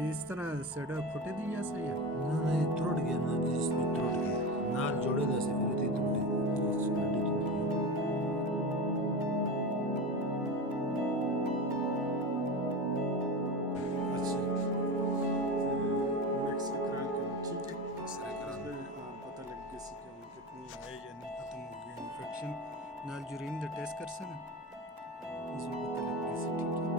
ਇਸ ਤਰ੍ਹਾਂ ਸੜਾ ਫੁੱਟੇ ਦੀ ਆ ਸਹੀ ਆ। ਨਾ ਨਾ ਇਹ ਟੁੱਟ ਗਿਆ ਨਾ, ਜਿਸ ਵਿੱਚ ਟੁੱਟ ਗਿਆ ਨਾਲ ਜੋੜੇ ਦਾ ਸੀ, ਫਿਰ ਇਹ ਟੁੱਟ ਗਿਆ, ਹੱਡੀ ਟੁੱਟ ਗਈ। अच्छा, एक्सरे करा के ठीक है। एक्सरे करा उसमें पता लग गया सी कि हम कितनी है या नहीं, खत्म हो गई इन्फेक्शन। नाल यूरिन दा टेस्ट कर सन, उसमें पता लग गया सी ठीक है।